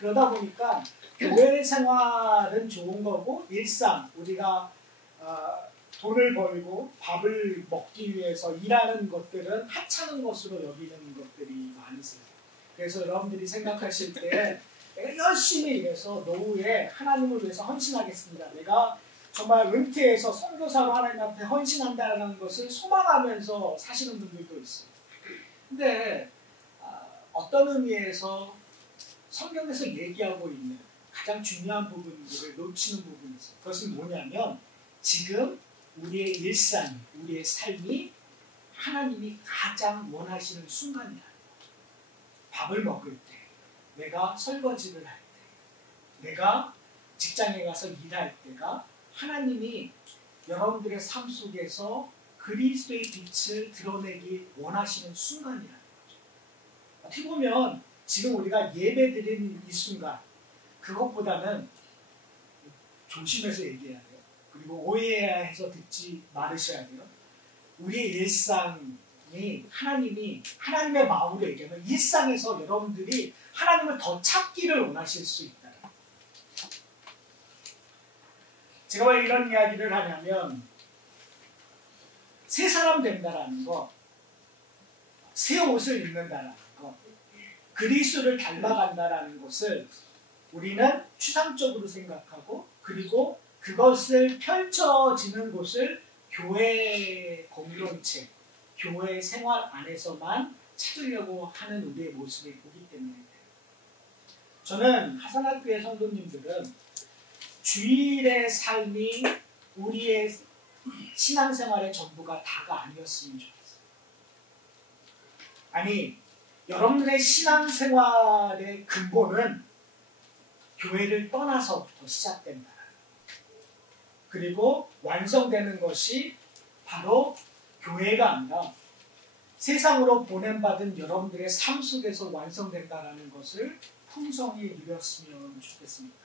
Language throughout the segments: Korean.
그러다 보니까 교회 생활은 좋은 거고 일상 우리가 돈을 벌고 밥을 먹기 위해서 일하는 것들은 하찮은 것으로 여기는 것들이 많이 있어요. 그래서 여러분들이 생각하실 때 내가 열심히 일해서 노후에 하나님을 위해서 헌신하겠습니다. 내가 정말 은퇴해서 선교사로 하나님 앞에 헌신한다는 것을 소망하면서 사시는 분들도 있어요. 근데 어떤 의미에서 성경에서 얘기하고 있는 가장 중요한 부분들을 놓치는 부분이 있어요. 그것은 뭐냐면 지금 우리의 일상, 우리의 삶이 하나님이 가장 원하시는 순간이다. 밥을 먹을 때, 내가 설거지를 할 때, 내가 직장에 가서 일할 때가 하나님이 여러분들의 삶 속에서 그리스도의 빛을 드러내기 원하시는 순간이라는 거죠. 어떻게 보면 지금 우리가 예배드리는 이 순간 그것보다는 조심해서 얘기해야 돼요. 그리고 오해해야 해서 듣지 말으셔야 돼요. 우리의 일상이 하나님의 마음으로 얘기하면 일상에서 여러분들이 하나님을 더 찾기를 원하실 수 있다. 제가 왜 이런 이야기를 하냐면 새 사람 된다라는 거, 새 옷을 입는다라는 거, 그리스도를 닮아간다라는 것을 우리는 추상적으로 생각하고 그리고 그것을 펼쳐지는 곳을 교회 공동체, 교회 생활 안에서만 찾으려고 하는 우리의 모습을 보기 때문에 저는 하산학교의 성도님들은 주일의 삶이 우리의 신앙생활의 전부가 다가 아니었으면 좋겠어요. 아니, 여러분의 신앙생활의 근본은 교회를 떠나서부터 시작된다. 그리고 완성되는 것이 바로 교회가 아니라 세상으로 보냄받은 여러분들의 삶 속에서 완성된다는 것을 풍성히 누렸으면 좋겠습니다.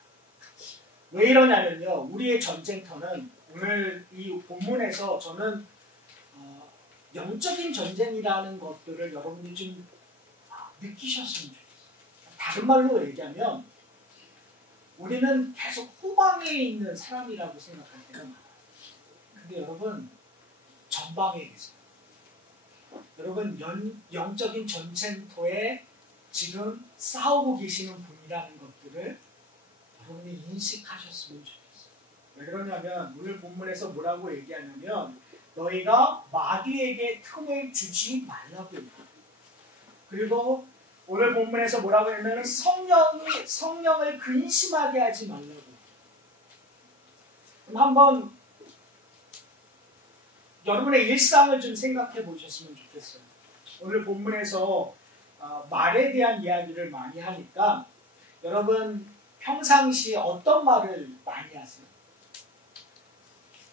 왜 이러냐면요. 우리의 전쟁터는 오늘 이 본문에서 저는 영적인 전쟁이라는 것들을 여러분이 좀 느끼셨으면 좋겠어요. 다른 말로 얘기하면 우리는 계속 후방에 있는 사람이라고 생각할 때가 많아요. 근데 여러분 전방에 계세요. 여러분 영적인 전쟁터에 지금 싸우고 계시는 분이라는 것들을 여러분이 인식하셨으면 좋겠어요. 왜 그러냐면 오늘 본문에서 뭐라고 얘기하냐면 너희가 마귀에게 틈을 주지 말라고 얘기해요. 그리고 오늘 본문에서 뭐라고 하냐면 성령을 근심하게 하지 말라고. 그럼 한번 여러분의 일상을 좀 생각해 보셨으면 좋겠어요. 오늘 본문에서 말에 대한 이야기를 많이 하니까 여러분 평상시에 어떤 말을 많이 하세요?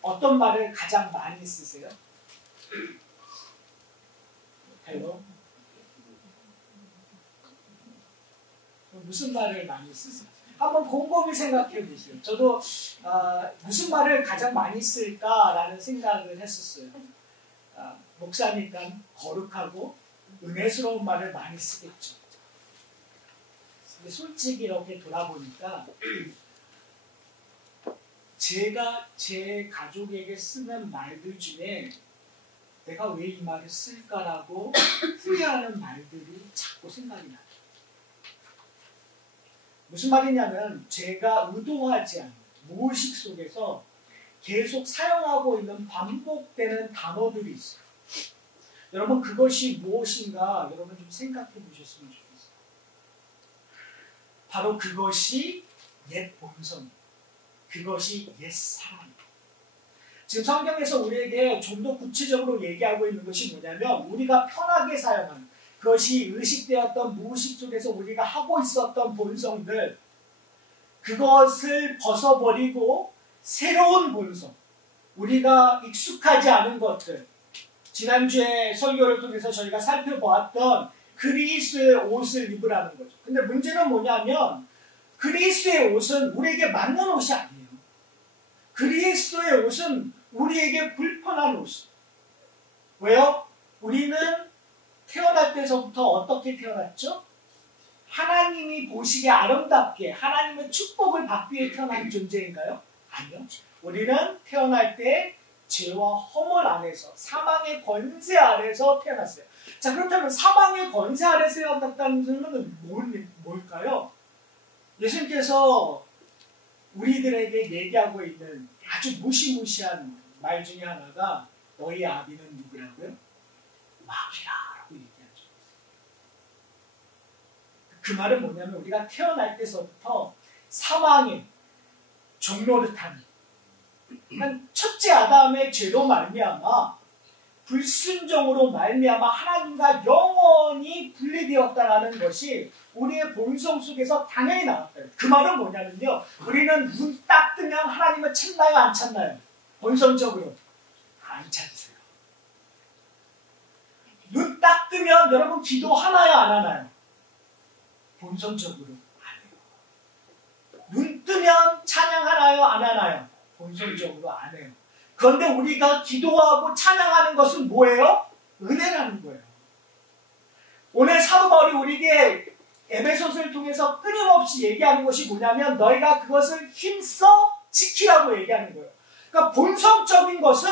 어떤 말을 가장 많이 쓰세요? 헬로? 무슨 말을 많이 쓰세요? 한번 곰곰이 생각해 보세요. 저도 무슨 말을 가장 많이 쓸까라는 생각을 했었어요. 목사니까 거룩하고 은혜스러운 말을 많이 쓰겠죠. 근데 솔직히 이렇게 돌아보니까 제가 제 가족에게 쓰는 말들 중에 내가 왜 이 말을 쓸까라고 후회하는 말들이 자꾸 생각이 나요. 무슨 말이냐면 제가 의도하지 않은 무의식 속에서 계속 사용하고 있는 반복되는 단어들이 있어요. 여러분 그것이 무엇인가 여러분 좀 생각해 보셨으면 좋겠어요. 바로 그것이 옛 본성, 그것이 옛 사람. 지금 성경에서 우리에게 좀 더 구체적으로 얘기하고 있는 것이 뭐냐면 우리가 편하게 사용하는 그것이 의식되었던 무의식 속에서 우리가 하고 있었던 본성들 그것을 벗어버리고 새로운 본성 우리가 익숙하지 않은 것들 지난주에 설교를 통해서 저희가 살펴보았던 그리스도의 옷을 입으라는 거죠. 근데 문제는 뭐냐면 그리스도의 옷은 우리에게 맞는 옷이 아니에요. 그리스도의 옷은 우리에게 불편한 옷이에요. 왜요? 우리는 태어날 때서부터 어떻게 태어났죠? 하나님이 보시기에 아름답게 하나님의 축복을 받기 위해 태어난 존재인가요? 아니요. 우리는 태어날 때 죄와 허물 안에서 사망의 권세 아래서 태어났어요. 자, 그렇다면 사망의 권세 아래서 태어났다는 것은 뭘까요? 예수님께서 우리들에게 얘기하고 있는 아주 무시무시한 말 중에 하나가 너희 아비는 누구라고요? 마귀라고 얘기하죠. 그 말은 뭐냐면 우리가 태어날 때서부터 사망의 종노릇하는 첫째 아담의 죄로 말미암아 불순종으로 말미암아 하나님과 영원히 분리되었다라는 것이 우리의 본성 속에서 당연히 나왔어요. 그 말은 뭐냐면요. 우리는 눈 딱 뜨면 하나님을 찾나요? 안 찾나요? 본성적으로 안 찾으세요. 눈 딱 뜨면 여러분 기도하나요? 안 하나요? 본성적으로 안 해요. 눈 뜨면 찬양하나요? 안 하나요? 본성적으로 안 해요. 그런데 우리가 기도하고 찬양하는 것은 뭐예요? 은혜라는 거예요. 오늘 사도 바울이 우리에게 에베소서를 통해서 끊임없이 얘기하는 것이 뭐냐면 너희가 그것을 힘써 지키라고 얘기하는 거예요. 그러니까 본성적인 것은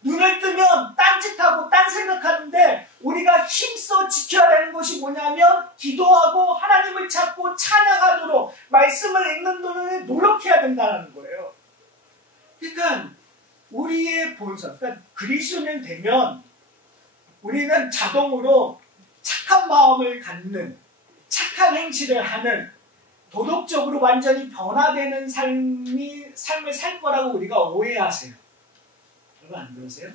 눈을 뜨면 딴짓하고 딴 생각하는데 우리가 힘써 지켜야 되는 것이 뭐냐면 기도하고 하나님을 찾고 찬양하도록 말씀을 읽는 동안에 노력해야 된다는 거예요. 그러니까 우리의 본성, 그러니까 그리스도인 되면 우리는 자동으로 착한 마음을 갖는, 착한 행실을 하는, 도덕적으로 완전히 변화되는 삶을 살 거라고 우리가 오해하세요. 여러분 안 그러세요?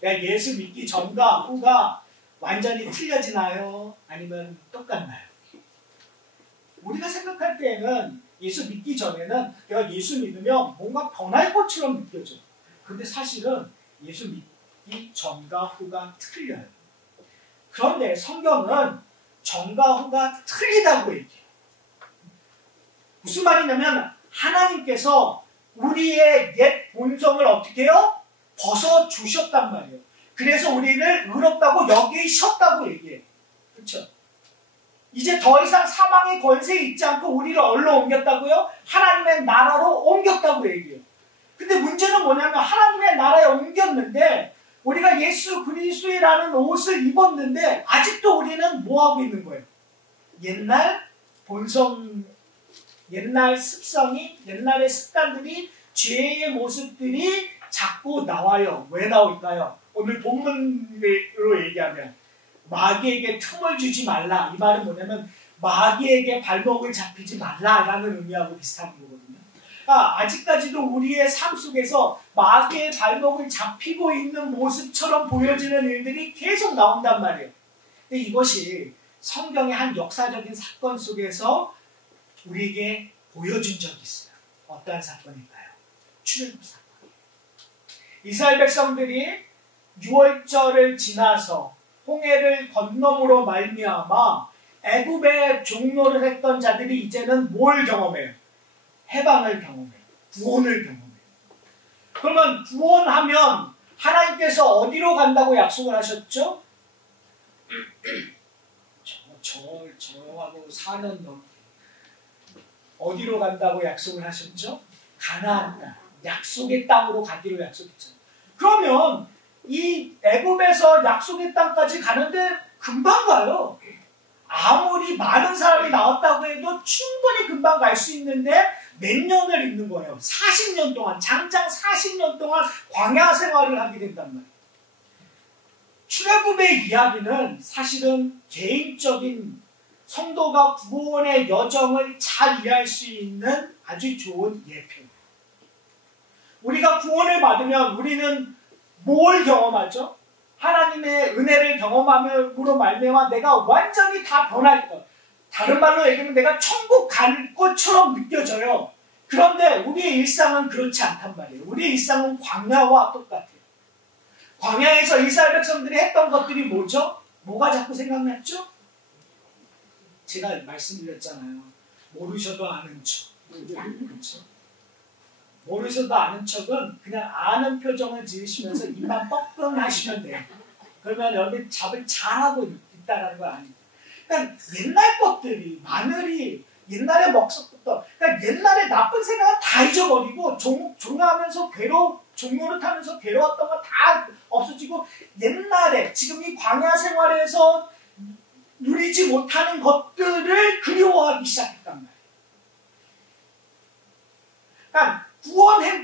그러니까 예수 믿기 전과 후가 완전히 틀려지나요? 아니면 똑같나요? 우리가 생각할 때에는 예수 믿기 전에는 내가 예수 믿으면 뭔가 변할 것처럼 느껴져. 근데 사실은 예수 믿기 전과 후가 틀려요. 그런데 성경은 전과 후가 틀리다고 얘기해요. 무슨 말이냐면 하나님께서 우리의 옛 본성을 어떻게 해요? 벗어주셨단 말이에요. 그래서 우리를 의롭다고 여기셨다고 얘기해요. 그렇죠? 이제 더 이상 사망의 권세에 있지 않고 우리를 어디로 옮겼다고요? 하나님의 나라로 옮겼다고 얘기해요. 근데 문제는 뭐냐면 하나님의 나라에 옮겼는데 우리가 예수 그리스도라는 옷을 입었는데 아직도 우리는 뭐하고 있는 거예요? 옛날 본성, 옛날 습성이, 옛날의 습관들이, 죄의 모습들이 자꾸 나와요. 왜 나올까요? 오늘 본문으로 얘기하면 마귀에게 틈을 주지 말라. 이 말은 뭐냐면 마귀에게 발목을 잡히지 말라라는 의미하고 비슷한 거거든요. 아직까지도 우리의 삶 속에서 마귀의 발목을 잡히고 있는 모습처럼 보여지는 일들이 계속 나온단 말이에요. 근데 이것이 성경의 한 역사적인 사건 속에서 우리에게 보여준 적이 있어요. 어떠한 사건일까요? 출애굽 사건이에요. 이스라엘 백성들이 6월절을 지나서 홍해를 건너므로 말미암아 애굽의 종노를 했던 자들이 이제는 뭘 경험해요? 해방을 경험해요. 구원을 경험해요. 그러면 구원하면 하나님께서 어디로 간다고 약속을 하셨죠? 저하고 4년 넘게 어디로 간다고 약속을 하셨죠? 가나안 땅, 약속의 땅으로 가기로 약속했잖아요. 그러면 이 애굽에서 약속의 땅까지 가는데 금방 가요. 아무리 많은 사람이 나왔다고 해도 충분히 금방 갈 수 있는데 몇 년을 있는 거예요. 40년 동안, 장장 40년 동안 광야 생활을 하게 된단 말이에요. 출애굽의 이야기는 사실은 개인적인 성도가 구원의 여정을 잘 이해할 수 있는 아주 좋은 예표예요. 우리가 구원을 받으면 우리는 뭘 경험하죠? 하나님의 은혜를 경험함으로 말미암아 내가 완전히 다 변할 것. 다른 말로 얘기하면 내가 천국 갈 것처럼 느껴져요. 그런데 우리의 일상은 그렇지 않단 말이에요. 우리의 일상은 광야와 똑같아요. 광야에서 이스라엘 백성들이 했던 것들이 뭐죠? 뭐가 자꾸 생각났죠? 제가 말씀드렸잖아요. 모르셔도 아는 척. 그렇죠? 모르셔도 아는 척은 그냥 아는 표정을 지으시면서 입만 뻑뻑 하시면 돼요. 그러면 여러분이 답을 잘하고 있다는 거 아닙니다. 그러니까 옛날 것들이, 마늘이 옛날에 먹었던, 그러니까 옛날에 나쁜 생각은 다 잊어버리고 종하면서 종노릇하면서 괴로웠던 건 다 없어지고, 옛날에 지금 이 광야 생활에서 누리지 못하는 것들을 그리워하기 시작했단 말이에요. 그러니까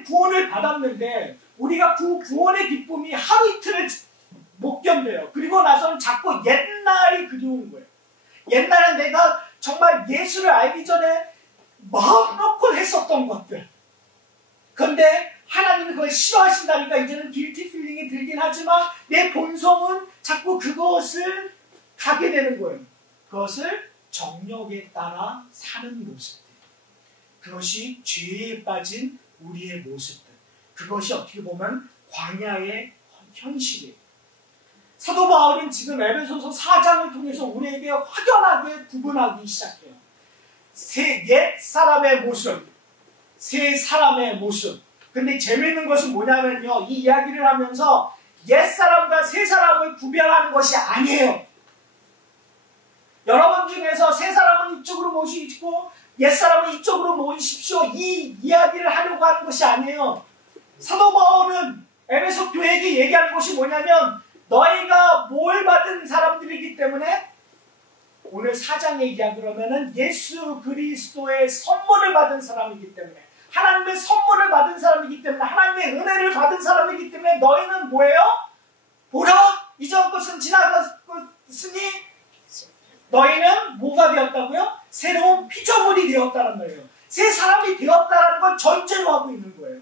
구원을 받았는데 우리가 그 구원의 기쁨이 하루 이틀을 못 견뎌요. 그리고 나서는 자꾸 옛날이 그리운 거예요. 옛날에 내가 정말 예수를 알기 전에 마음 놓고 했었던 것들. 그런데 하나님이 그걸 싫어하신다니까 이제는 길티 필링이 들긴 하지만 내 본성은 자꾸 그것을 가게 되는 거예요. 그것을 정욕에 따라 사는 모습들. 그것이 죄에 빠진 우리의 모습들. 그것이 어떻게 보면 광야의 현실이에요. 사도 바울은 지금 에베소서 4장을 통해서 우리에게 확연하게 구분하기 시작해요. 옛 사람의 모습, 새 사람의 모습. 근데 재미있는 것은 뭐냐면요, 이 이야기를 하면서 옛 사람과 새 사람을 구별하는 것이 아니에요. 여러분 중에서 새 사람은 이쪽으로 모시고 옛 사람은 이쪽으로 모이십시오, 이 이야기를 하려고 하는 것이 아니에요. 사도 바울은 에베소 교회에게 얘기하는 것이 뭐냐면, 너희가 뭘 받은 사람들이기 때문에, 오늘 4장의 이야기로 하면은 예수 그리스도의 선물을 받은 사람이기 때문에, 하나님의 선물을 받은 사람이기 때문에, 하나님의 은혜를 받은 사람이기 때문에 너희는 뭐예요? 보라, 이전 것은 지나갔으니 너희는 뭐가 되었다고요? 새로운 피조물이 되었다는 거예요. 새 사람이 되었다는 걸 전제로 하고 있는 거예요.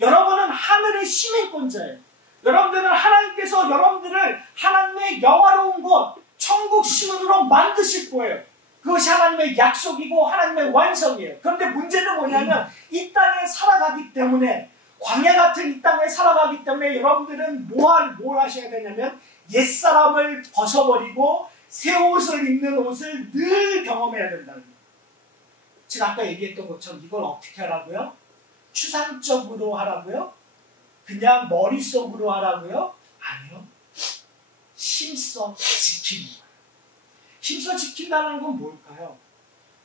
여러분은 하늘의 시민권자예요. 여러분들은 하나님께서 여러분들을 하나님의 영화로운 곳, 천국 시민으로 만드실 거예요. 그것이 하나님의 약속이고 하나님의 완성이에요. 그런데 문제는 뭐냐면 이 땅에 살아가기 때문에, 광야 같은 이 땅에 살아가기 때문에 여러분들은 뭘 하셔야 되냐면 옛사람을 벗어버리고 새 옷을 입는 옷을 늘 경험해야 된다는 거예요. 제가 아까 얘기했던 것처럼 이걸 어떻게 하라고요? 추상적으로 하라고요? 그냥 머릿속으로 하라고요? 아니요. 힘써 지키는 거예요. 힘써 지킨다는 건 뭘까요?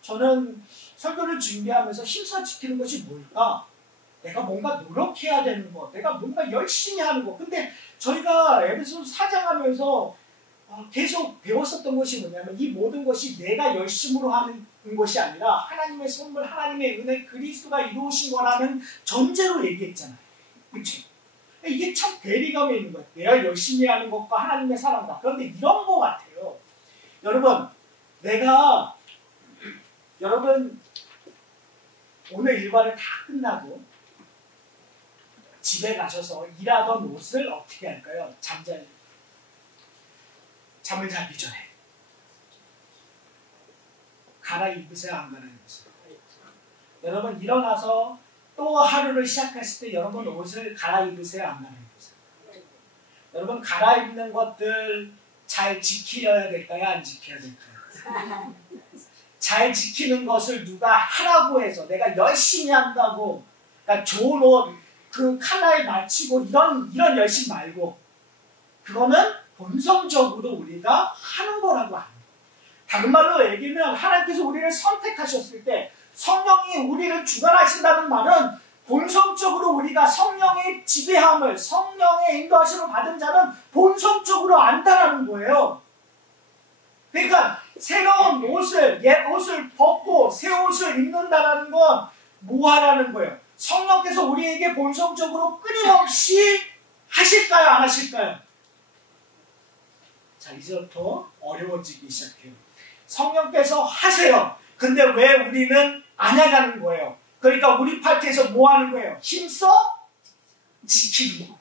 저는 설교를 준비하면서 힘써 지키는 것이 뭘까? 내가 뭔가 노력해야 되는 것, 내가 뭔가 열심히 하는 것. 근데 저희가 에베소서 4장 하면서 계속 배웠었던 것이 뭐냐면, 이 모든 것이 내가 열심으로 하는 것이 아니라 하나님의 선물, 하나님의 은혜, 그리스도가 이루신 거라는 전제로 얘기했잖아요. 그렇죠? 이게 참 괴리감이 있는 거예요. 내가 열심히 하는 것과 하나님의 사랑과. 그런데 이런 것 같아요. 여러분 오늘 일과를 다 끝나고 집에 가셔서 일하던 옷을 어떻게 할까요? 잠을 자기 전에 갈아입으세요, 안 갈아입으세요? 여러분 일어나서 또 하루를 시작했을 때 여러분 옷을 갈아입으세요, 안 갈아입으세요? 여러분 갈아입는 것들 잘 지켜야 될까요, 안 지켜야 될까요? 잘 지키는 것을 누가 하라고 해서 내가 열심히 한다고, 그러니까 좋은 옷 그 컬러에 맞추고 이런 열심 말고, 그거는 본성적으로 우리가 하는 거라고 합니다. 다른 말로 얘기하면 하나님께서 우리를 선택하셨을 때 성령이 우리를 주관하신다는 말은, 본성적으로 우리가 성령의 지배함을, 성령의 인도하심을 받은 자는 본성적으로 안다라는 거예요. 그러니까 새로운 옷을, 옛 옷을 벗고 새 옷을 입는다라는 건 뭐 하라는 거예요? 성령께서 우리에게 본성적으로 끊임없이 하실까요, 안 하실까요? 자, 이제부터 어려워지기 시작해요. 성령께서 하세요. 근데 왜 우리는 안 하냐는 거예요. 그러니까 우리 파트에서 뭐 하는 거예요? 힘써 지키는 거예요.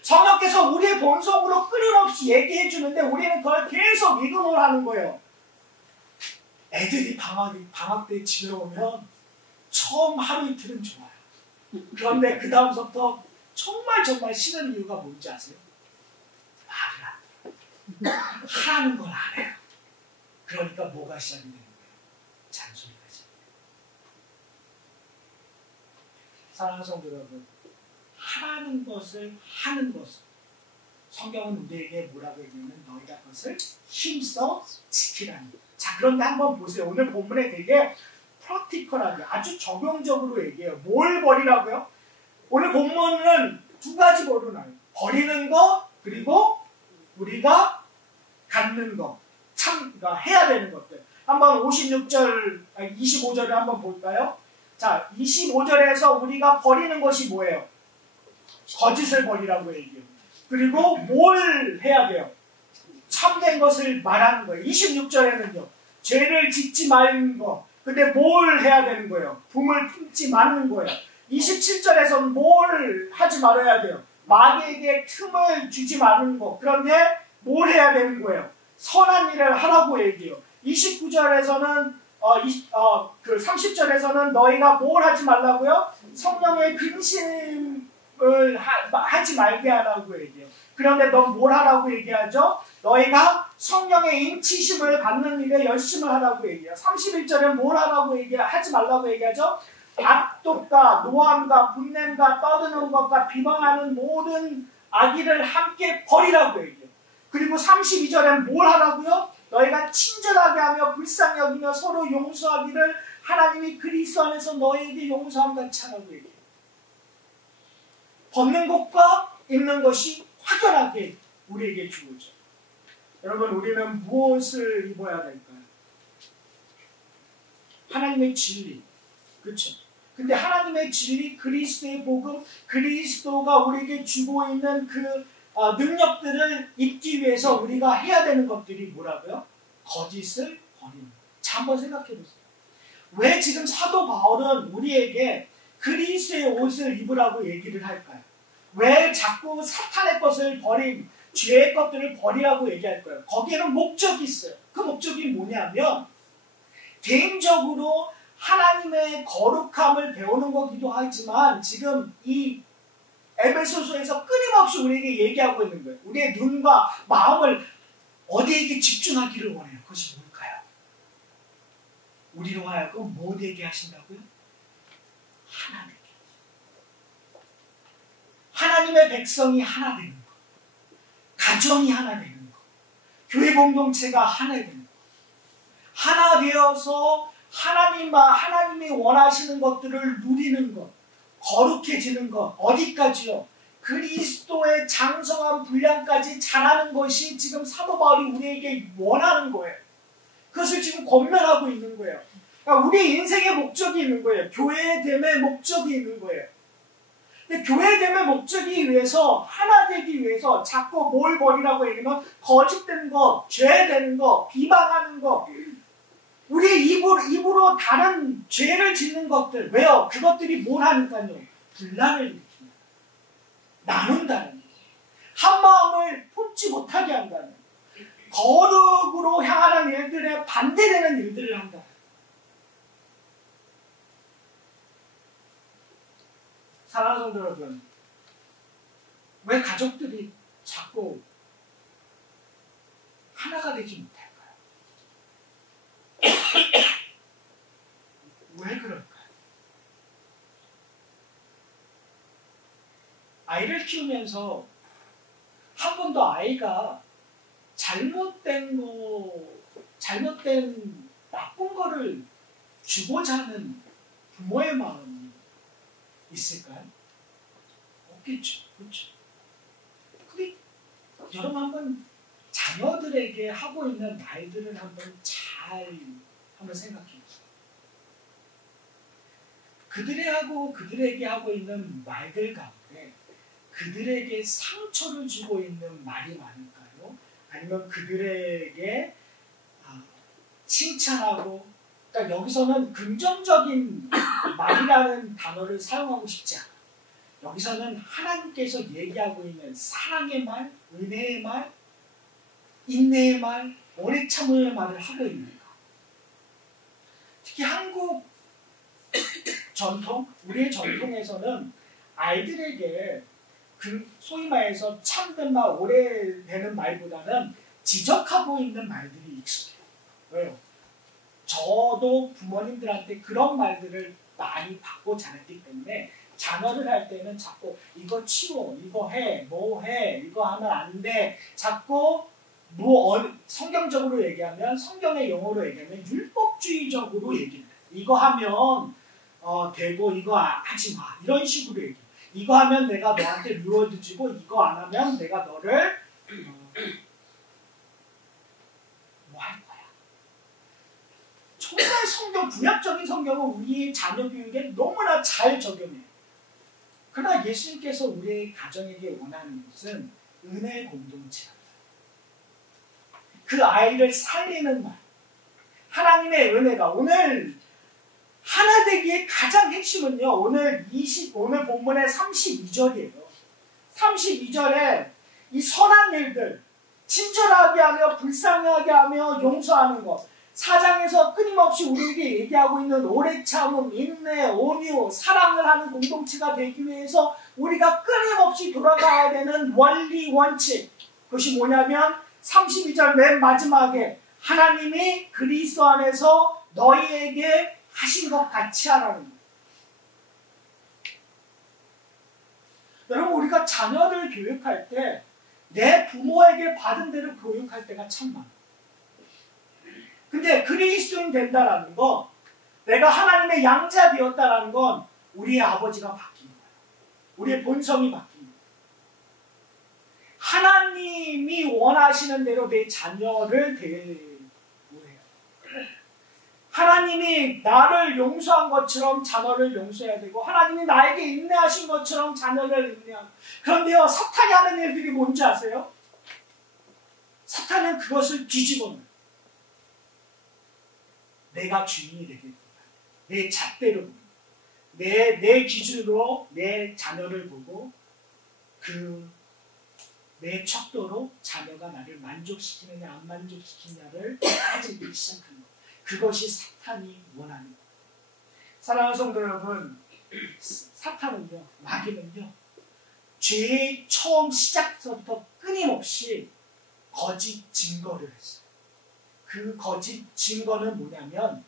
성령께서 우리의 본성으로 끊임없이 얘기해 주는데 우리는 그걸 계속 이그노를 하는 거예요. 애들이 방학 때 집에 오면 처음 하루 이틀은 좋아요. 그런데 그 다음부터 정말 싫은 이유가 뭔지 아세요? 말을 안 해요. 하는 걸 안 해요. 그러니까 뭐가 시작이 되는 거예요? 잔소리가 시작돼요. 사랑하는 성도 여러분, 하라는 것을 하는 것을 성경은 우리에게 뭐라고 얘기하면, 너희가 그것을 힘써 지키라는 거예요. 자, 그런데 한번 보세요. 오늘 본문에 되게 프랙티컬하게 아주 적용적으로 얘기해요. 뭘 버리라고요? 오늘 본문은 두 가지 버려놔요. 버리는 거, 그리고 우리가 갖는 거. 참, 그러니까 해야 되는 것들. 한번 25절을 한번 볼까요? 자, 25절에서 우리가 버리는 것이 뭐예요? 거짓을 버리라고 얘기해요. 그리고 뭘 해야 돼요? 참된 것을 말하는 거예요. 26절에는요. 죄를 짓지 말는 거. 근데 뭘 해야 되는 거예요? 분을 품지 말는 거예요. 27절에서는 뭘 하지 말아야 돼요? 마귀에게 틈을 주지 말는 거. 그런데 뭘 해야 되는 거예요? 선한 일을 하라고 얘기해요. 29절에서는 30절에서는 너희가 뭘 하지 말라고요? 성령의 근심을 하지 말게 하라고 얘기해요. 그런데 넌 뭘 하라고 얘기하죠? 너희가 성령의 인치심을 받는 일에 열심을 하라고 얘기해요. 31절에 뭘 하라고 하지 말라고 얘기하죠? 악독과 노함과 분냄과 떠드는 것과 비방하는 모든 악의를 함께 버리라고 얘기해요. 그리고 32절엔 뭘 하라고요? 너희가 친절하게 하며 불쌍히 여기며 서로 용서하기를 하나님이 그리스도 안에서 너희에게 용서함 같이 하라고 얘기해요. 벗는 것과 입는 것이 확연하게 우리에게 주어져. 여러분, 우리는 무엇을 입어야 될까요? 하나님의 진리. 그렇죠? 근데 하나님의 진리, 그리스도의 복음, 그리스도가 우리에게 주고 있는 그 능력들을 입기 위해서 우리가 해야 되는 것들이 뭐라고요? 거짓을 버리는 거예요. 자, 한번 생각해 보세요. 왜 지금 사도 바울은 우리에게 그리스도의 옷을 입으라고 얘기를 할까요? 왜 자꾸 사탄의 것을 죄의 것들을 버리라고 얘기할 거예요? 거기에는 목적이 있어요. 그 목적이 뭐냐면 개인적으로 하나님의 거룩함을 배우는 거기도 하지만 지금 이 에베소서에서 끊임없이 우리에게 얘기하고 있는 거예요. 우리의 눈과 마음을 어디에게 집중하기를 원해요. 그것이 뭘까요? 우리로 하여금 뭐에게 하신다고요? 하나님께. 하나님의 백성이 하나 되는 거. 가정이 하나 되는 거. 교회 공동체가 하나 되는 거. 하나 되어서 하나님이 원하시는 것들을 누리는 것. 거룩해지는 것. 어디까지요? 그리스도의 장성한 분량까지 자라는 것이 지금 사도 바울이 우리에게 원하는 거예요. 그것을 지금 권면하고 있는 거예요. 그러니까 우리 인생의 목적이 있는 거예요. 교회됨의 목적이 있는 거예요. 근데 교회됨의 목적이 위해서 하나 되기 위해서 자꾸 뭘 버리라고 얘기하면 거짓된 거, 죄되는 거, 비방하는 거, 우리 입으로 다른 죄를 짓는 것들. 왜요? 그것들이 뭘 하니까요? 분란을 일으킵니다. 나눈다는 거예요. 한 마음을 품지 못하게 한다는 거예요. 거룩으로 향하는 일들에 반대되는 일들을 한다. 사랑하는 성도 여러분, 왜 가족들이 자꾸 하나가 되지 못할까요? 왜 그럴까요? 아이를 키우면서 한 번도 아이가 잘못된 나쁜 거를 주고자 하는 부모의 마음이 있을까요? 없겠죠. 그렇죠. 근데 여러분 한번 자녀들에게 하고 있는 말들을 한번 한번 생각해 보세요. 그들에게 하고 있는 말들 가운데 그들에게 상처를 주고 있는 말이 많을까요? 아니면 그들에게 칭찬하고, 그러니까 여기서는 긍정적인 말이라는 단어를 사용하고 싶지 않아요. 여기서는 하나님께서 얘기하고 있는 사랑의 말, 은혜의 말, 인내의 말, 오래 참음의 말을 하고 있는 거. 특히 한국 우리의 전통에서는 아이들에게 소위 말해서 참된 말, 오래되는 말보다는 지적하고 있는 말들이 익숙해요. 왜요? 저도 부모님들한테 그런 말들을 많이 받고 자랐기 때문에 자녀를 할 때는 자꾸 이거 치워, 이거 해, 뭐 해, 이거 하면 안 돼. 자꾸 성경적으로 얘기하면, 성경의 용어로 얘기하면 율법주의적으로 얘기해요. 이거 하면 되고 이거 하지 마, 이런 식으로 얘기해요. 이거 하면 내가 너한테 리워드 주고 이거 안 하면 내가 너를 뭐 할 거야. 정말 성경, 구약적인 성경은 우리의 자녀 교육에 너무나 잘 적용해요. 그러나 예수님께서 우리의 가정에게 원하는 것은 은혜의 공동체랍니다. 그 아이를 살리는 말, 하나님의 은혜가 오늘 하나 되기의 가장 핵심은요, 오늘 본문의 32절이에요. 32절에 이 선한 일들, 친절하게 하며 불쌍하게 하며 용서하는 것, 4장에서 끊임없이 우리에게 얘기하고 있는 오래 참음, 인내, 온유, 사랑을 하는 공동체가 되기 위해서 우리가 끊임없이 돌아가야 되는 원리, 원칙, 그것이 뭐냐면 32절 맨 마지막에 하나님이 그리스도 안에서 너희에게 하신 것 같이 하라는 거예요. 여러분, 우리가 자녀를 교육할 때 내 부모에게 받은 대로 교육할 때가 참 많아요. 근데 그리스도인 된다라는 거, 내가 하나님의 양자 되었다라는 건 우리의 아버지가 바뀌는 거예요. 우리의 본성이 바뀌는 거예요. 하나님이 원하시는 대로 내 자녀를 대해요. 하나님이 나를 용서한 것처럼 자녀를 용서해야 되고, 하나님이 나에게 인내하신 것처럼 자녀를 인내하고. 그런데요, 사탄이 하는 일들이 뭔지 아세요? 사탄은 그것을 뒤집어놔요. 내가 주인이 되겠구나. 내 잣대로 보고, 내 기준으로 내 자녀를 보고, 내 척도로 자녀가 나를 만족시키느냐 안 만족시키느냐를 따지기 시작하는 거예요. 그것이 사탄이 원하는 거예요. 사랑하는 성도 여러분, 사탄은요, 마귀는요, 죄의 처음 시작부터 끊임없이 거짓 증거를 했어요. 그 거짓 증거는 뭐냐면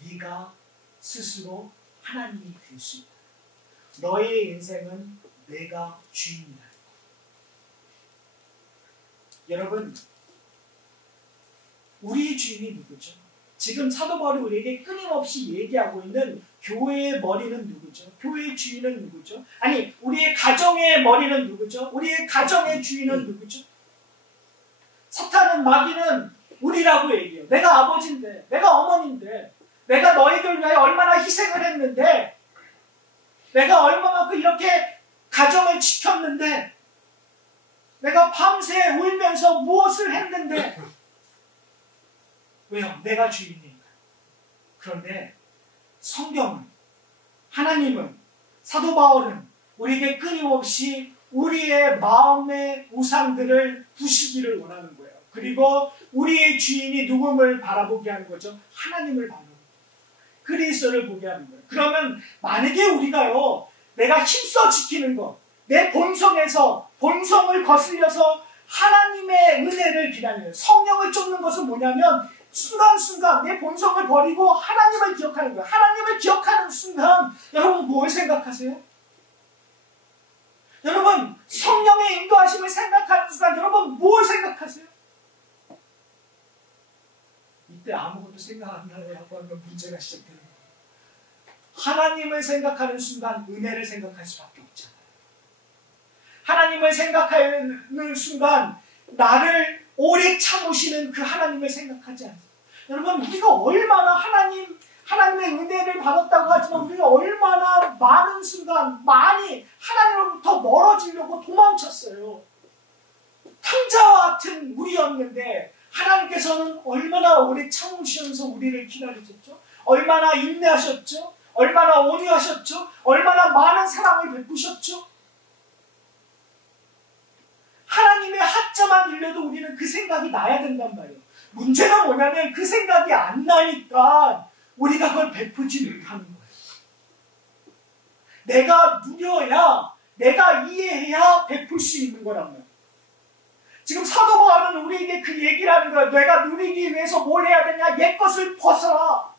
네가 스스로 하나님이 될 수 있다. 너의 인생은 내가 주인이다. 여러분, 우리의 주인이 누구죠? 지금 사도 바울이 우리에게 끊임없이 얘기하고 있는 교회의 머리는 누구죠? 교회의 주인은 누구죠? 아니, 우리의 가정의 머리는 누구죠? 우리의 가정의 주인은 누구죠? 사탄은, 마귀는 우리라고 얘기해요. 내가 아버지인데, 내가 어머니인데, 내가 너희들 위해 얼마나 희생을 했는데, 내가 얼마나 이렇게 가정을 지켰는데, 내가 밤새 울면서 무엇을 했는데, 왜요? 내가 주인이니까. 그런데 성경은, 하나님은, 사도 바울은 우리에게 끊임없이 우리의 마음의 우상들을 부수기를 원하는 거예요. 그리고 우리의 주인이 누구를 바라보게 하는 거죠? 하나님을 바라보는 거예요. 그리스도를 보게 하는 거예요. 그러면 만약에 우리가요, 내가 힘써 지키는 것, 내 본성을 거슬려서 하나님의 은혜를 기다려요. 성령을 쫓는 것은 뭐냐면 순간순간 내 본성을 버리고 하나님을 기억하는 거예요. 하나님을 기억하는 순간 여러분 뭘 생각하세요? 여러분, 성령의 인도하심을 생각하는 순간 여러분 뭘 생각하세요? 이때 아무것도 생각 안 나고 하면 문제가 시작되는 거예요. 하나님을 생각하는 순간 은혜를 생각할 수밖에 없잖아요. 하나님을 생각하는 순간 나를 오래 참으시는 그 하나님을 생각하지 않습니다. 여러분, 우리가 얼마나 하나님의 은혜를 받았다고 하지만 우리가 얼마나 많은 순간 많이 하나님으로부터 멀어지려고 도망쳤어요. 탕자와 같은 우리였는데 하나님께서는 얼마나 오래 참으시면서 우리를 기다리셨죠? 얼마나 인내하셨죠? 얼마나 온유하셨죠? 얼마나 많은 사랑을 베푸셨죠? 하나님의 하자만 들려도 우리는 그 생각이 나야 된단 말이에요. 문제는 뭐냐면 그 생각이 안 나니까 우리가 그걸 베푸지 못하는 거예요. 내가 누려야, 내가 이해해야 베풀 수 있는 거란 말이에요. 지금 사도 바울은 우리에게 그 얘기를 하는 거예요. 내가 누리기 위해서 뭘 해야 되냐? 옛 것을 벗어라.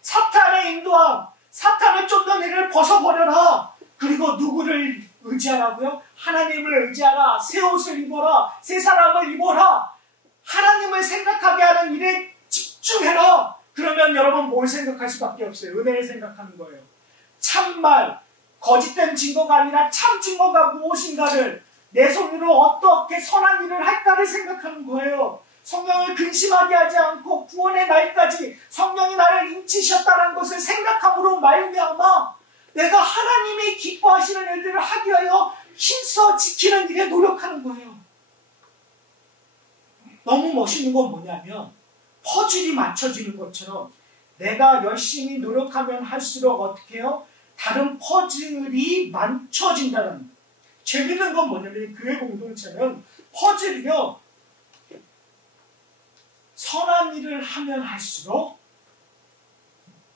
사탄의 인도함, 사탄을 쫓는 일을 벗어버려라. 그리고 누구를 의지하라고요? 하나님을 의지하라. 새 옷을 입어라. 새 사람을 입어라. 하나님을 생각하게 하는 일에 집중해라. 그러면 여러분 뭘 생각할 수밖에 없어요? 은혜를 생각하는 거예요. 참말, 거짓된 증거가 아니라 참 증거가 무엇인가를 내 손으로 어떻게 선한 일을 할까를 생각하는 거예요. 성령을 근심하게 하지 않고 구원의 날까지 성령이 나를 인치셨다는 것을 생각함으로 말미암아 내가 하나님이 기뻐하시는 일들을 하기 위하여 힘써 지키는 일에 노력하는 거예요. 너무 멋있는 건 뭐냐면 퍼즐이 맞춰지는 것처럼 내가 열심히 노력하면 할수록 어떻게 해요? 다른 퍼즐이 맞춰진다는 거예요. 재밌는 건 뭐냐면 교회 공동체는 퍼즐이요. 선한 일을 하면 할수록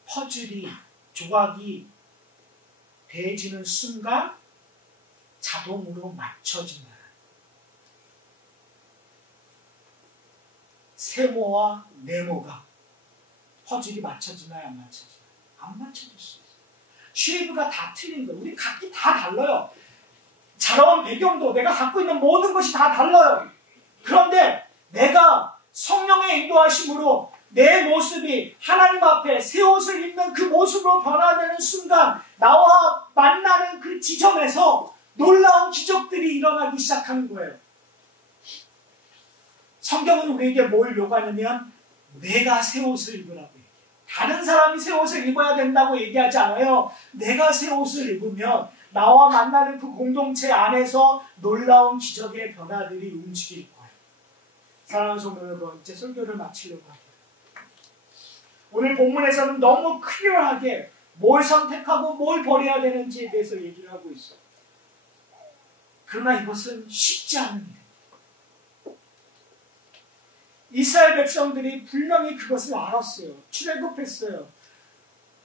퍼즐이 조각이 되어지는 순간 자동으로 맞춰진다. 세모와 네모가 퍼즐이 맞춰지나요? 안 맞춰지나요? 안 맞춰질 수 있어요. 쉐이브가 다 틀린 거예요. 우리 각기 다 달라요. 자라온 배경도 내가 갖고 있는 모든 것이 다 달라요. 그런데 내가 성령의 인도하심으로 내 모습이 하나님 앞에 새 옷을 입는 그 모습으로 변화되는 순간 나와 만나는 그 지점에서 놀라운 기적들이 일어나기 시작하는 거예요. 성경은 우리에게 뭘 요구하냐면 내가 새 옷을 입으라고 얘기해요. 다른 사람이 새 옷을 입어야 된다고 얘기하지 않아요. 내가 새 옷을 입으면 나와 만나는 그 공동체 안에서 놀라운 기적의 변화들이 움직일 거예요. 사랑하는 성도 여러분, 이제 설교를 마치려고 합니다. 오늘 본문에서는 너무 클리어하게 뭘 선택하고 뭘 버려야 되는지에 대해서 얘기를 하고 있어요. 그러나 이것은 쉽지 않은 일입니다. 이스라엘 백성들이 분명히 그것을 알았어요. 출애굽했어요.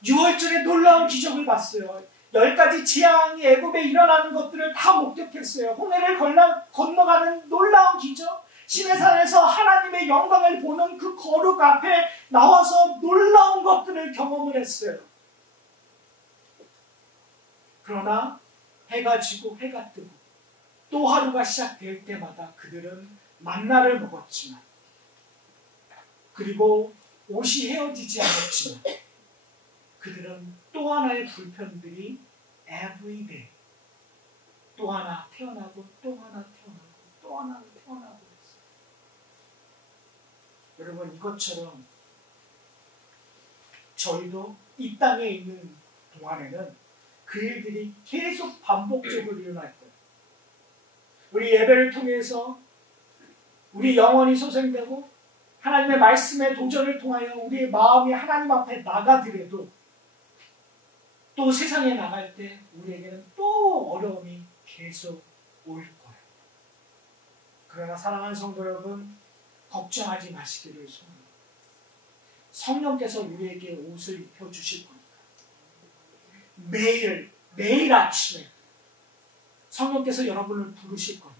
6월절에 놀라운 기적을 봤어요. 10가지 재앙이 애굽에 일어나는 것들을 다 목격했어요. 홍해를 건너가는 놀라운 기적, 시내산에서 하나님의 영광을 보는 그 거룩 앞에 나와서 놀라운 것들을 경험을 했어요. 그러나 해가 지고 해가 뜨고 또 하루가 시작될 때마다 그들은 만나를 먹었지만, 그리고 옷이 헤어지지 않았지만 그들은 또 하나의 불편들이 every day 또 하나 태어나고 또 하나 태어나고 또 하나 태어나고 있어요. 여러분, 이것처럼 저희도 이 땅에 있는 동안에는 그 일들이 계속 반복적으로 일어날 거예요. 우리 예배를 통해서 우리 영혼이 소생되고 하나님의 말씀의 도전을 통하여 우리의 마음이 하나님 앞에 나가더라도 또 세상에 나갈 때 우리에게는 또 어려움이 계속 올 거예요. 그러나 사랑하는 성도 여러분, 걱정하지 마시기를 소원합니다. 성령께서 우리에게 옷을 입혀주실 거니까 매일 아침에 성령께서 여러분을 부르실 거니까